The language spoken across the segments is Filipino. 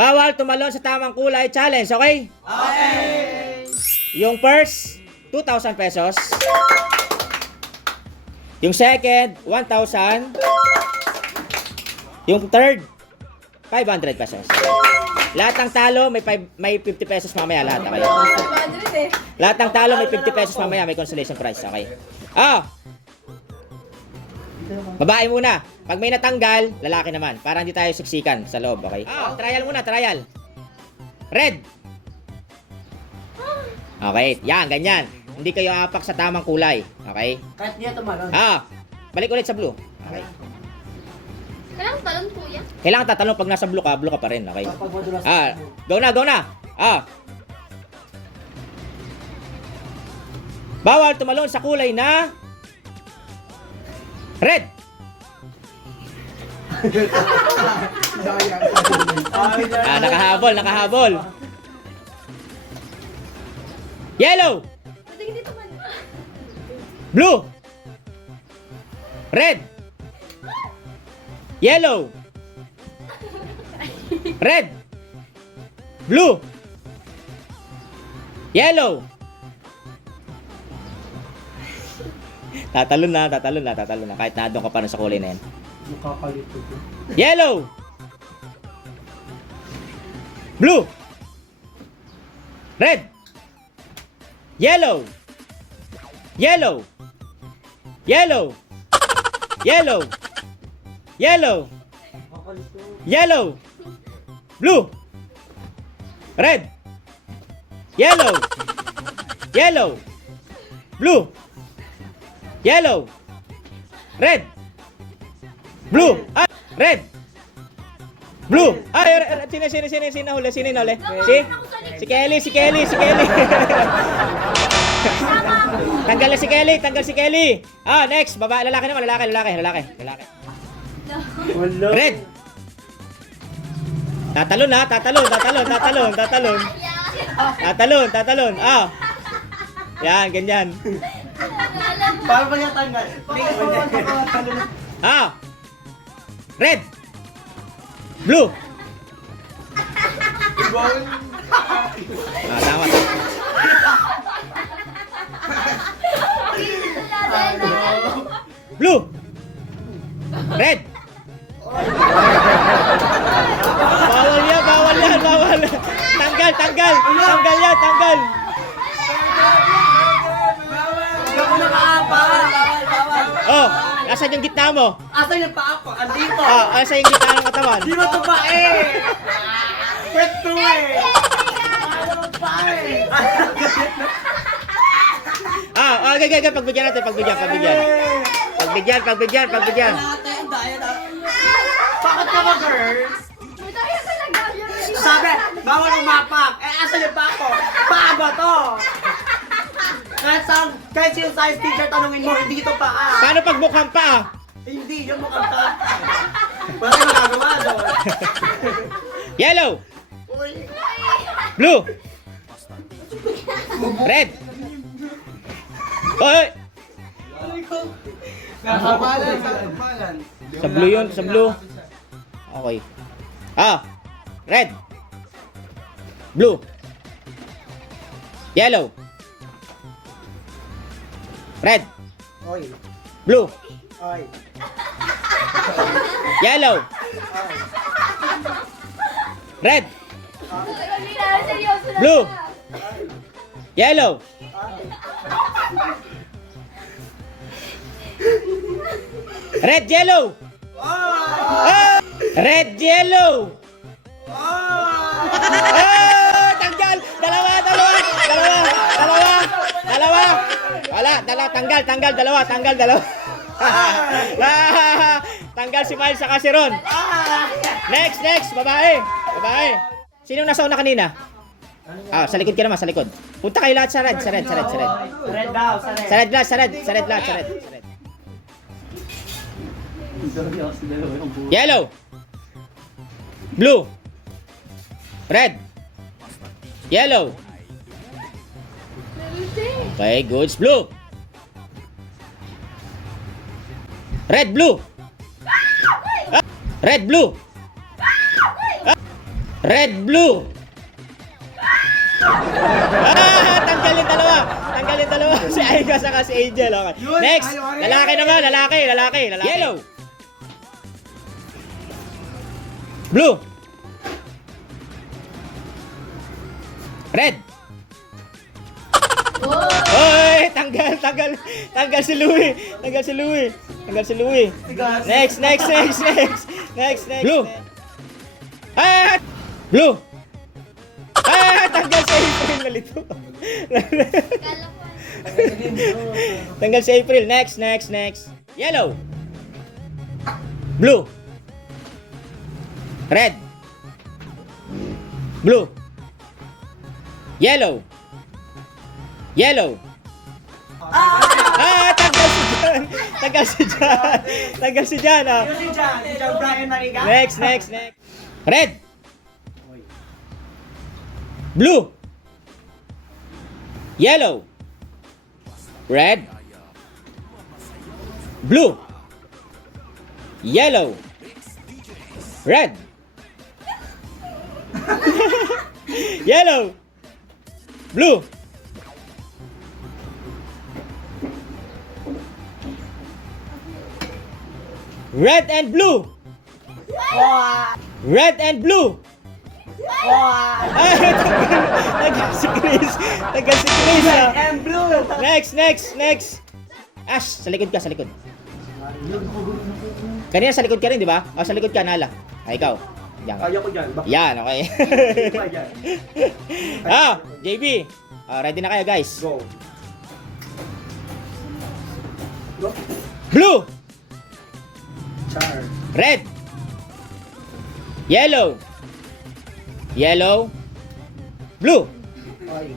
Bawal tumalon sa tamang kulay challenge, okay? Okay! Yung first, 2,000 pesos. Yung second, 1,000. Yung third, 500 pesos. Lahat ng talo, may 50 pesos mamaya lahat, okay? Lahat ng talo, may 50 pesos mamaya, may consolation prize, okay? Babae muna. Pag may natanggal, lalaki naman. Para hindi tayo siksikan sa loob, okay? Trial muna, trial. Red. Okay, yan, ganyan. Hindi kayo apak sa tamang kulay, okay? Kahit niya tumalon. Balik ulit sa blue. Okay. Kailangan talon po yan. Kailangan tatalon pag nasa blue ka pa rin, okay? Kapag madulas Go na. Bawal tumalon sa kulay na red. Nakahabol. Yellow. Pwede hindi tumalon. Blue. Red. Yellow. Red. Blue. Yellow. Tatalon na. Kahit na doon ka pa rin sa kulay na yan. Nakakalito ko. Yellow. Blue. Red. Yellow. Yellow. Yellow. Yellow. Yellow. Nakakalito. Yellow. Blue. Red. Yellow. Yellow. Blue. Yellow. Red. Blue. Red. Blue. Sino huli? Si Kelly. Tanggal si Kelly. Next. Babae, lalaki naman. Lalaki. Wala. Red. Tatalon. Yan, ganyan. Para ba niya tanggal? Red. Blue. Tama. Blue. Red. Bawal yan. Tanggal yan. Hindi ako nakaapa. Bawal. Nasaan yung gitna mo? Asan yung paa ko? Andito. Nasaan yung gitna ng katawan? Di mo ito pa Pwet to Ano pa Okay. Pagbigyan natin. Pagbigyan. Bakit ka ba, girls? Madaya talaga yun. Sabi, bawal umapak. Asan yung paa ko? Paa ba to? Kahit yung science teacher tanungin mo, hindi ito paa. Paano pag mukhang pa? Hindi, yung mukhang paa. Wala yung magagawa doon. Yellow. Uy. Blue. Red. Oy! Nakabalan. Sa blue yun, sa blue. Okay. Red. Blue. Yellow. Red. Oy. Blue. Oy. Yellow. Red. Hindi na, seryoso na. Blue. Yellow. Red, yellow. Red, yellow. Tanggal. Dalawa. Tanggal, dalawa. Tanggal si Miles sa si Ron. Next, babae. Sino nasa una kanina? Sa likod ka naman, sa likod. Punta kayo lahat sa red. Red daw, sa red. Sa red. Yellow. Blue. Red. Yellow. Okay, goods. Blue. Red, blue. Red, blue. Red, blue. Tanggalin dalawa. Tanggalin dalawa. Si Aika saka si Angel. Okay. Yun, Next. ayaw ka rin. Lalaki naman. Lalaki. Yellow. Blue. Red. Oy, tanggal si Louie. Next. Blue. Blue. Tanggal si April, nalito. Kala ko. Tanggal si April. Next. Yellow. Blue. Red. Blue. Yellow. Tanggal si Jan. Yung si John Brian Mariga. Next. Red. Blue. Yellow. Red. Blue. Yellow. Red. Yellow. Blue. Red and blue. Red and blue. Tanggal si Chris. And blue. Next. Ash, sa likod ka. Kanina sa likod ka rin, di ba? O, sa likod ka, Nala. Ikaw. Yan. Ayaw ko dyan. Yan, okay. Pa dyan. JB. Ready na kayo, guys. Go. Go. Blue. Char. Red. Yellow. Blue. Okay.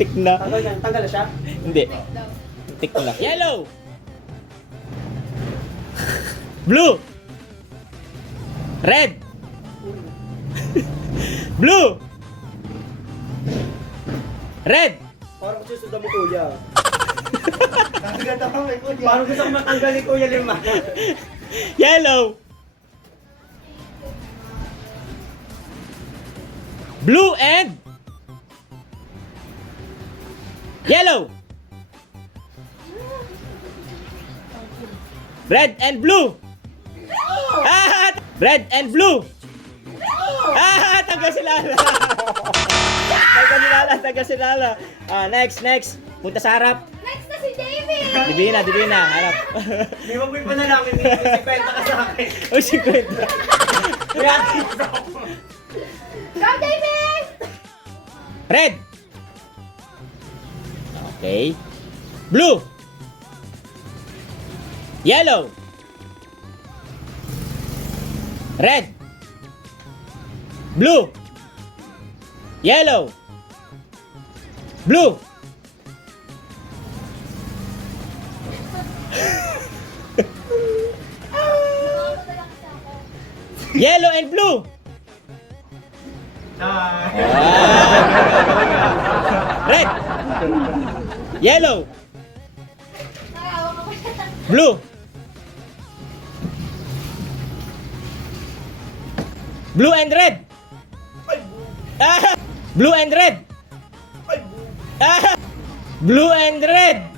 Tik na. Tanggal na siya? Hindi. Tik na. Yellow. Blue. Red. Blue. Red. Parang susunod mo kuya. Parang gusto ko matanggal ni Kuya Lima. Yellow. Blue and yellow. Red and blue. Red and blue. Tanggal si Lala. Tanggal si Lala. Next. Punta sa harap. Next na si David! Divina, harap. May mag-win pa na namin dito. 50 ka sa akin. O, 50. Go, David! Red. Okay. Blue. Yellow. Red. Blue. Yellow. Blue. Yellow and blue. Red. Yellow. Nakawa ka pa. Blue. Blue and red. Blue and red. Blue and red.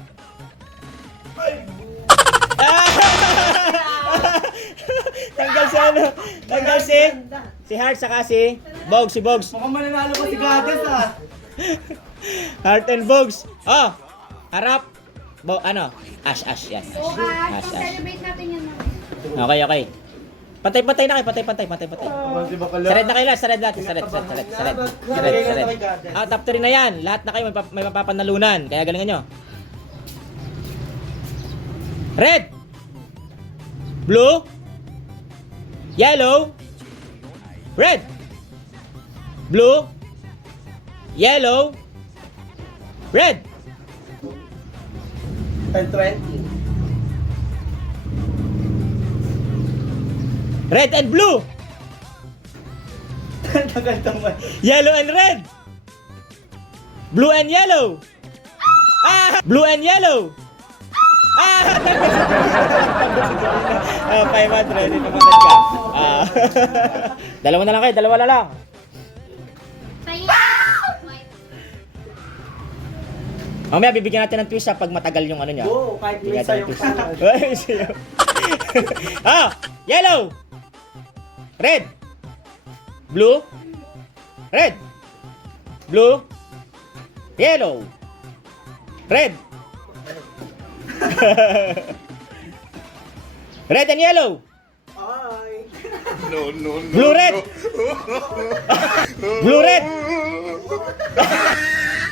Tanggal si ano? Tanggal si Heart saka si Bogs. Mukhang mananalo ko si Gadas ah. Heart and Bogs. Oh, harap. Ash, yan. So, Ash. celebrate natin yan. Okay. Pantay na kayo, pantay. Si Bakala. Sa red na kayo lahat, sa red. Top 3 na yan. Lahat na kayo may mapapanalunan. Kaya galingan nyo. Red. Blue. Yellow. Red. Blue. Yellow. Red. 10-20. Red and blue. Tagal naman. Yellow and red. Blue and yellow. Blue and yellow. 500. Ito naman ka. Dalawa na lang kayo. Dalawa na lang. Mamaya, bibigyan natin ng twist pag matagal yung ano niya. Oo, kahit Bibigyan minsan natin yung ng twist. Ay, siya. Yellow. Red. Blue. Red. Blue. Yellow. Red. Red and yellow. Ay. Blue red. Blue red.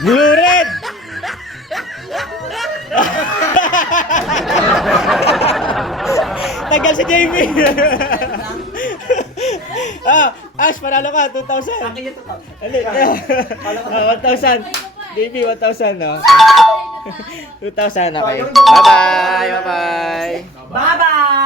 Blue red. Tagal si JB. Ash, panalo ka, 2,000. Akin yung totoo. Ano? 1,000. JB, 1,000, no? 2,000 na kayo. Bye-bye! Bye-bye! Bye-bye!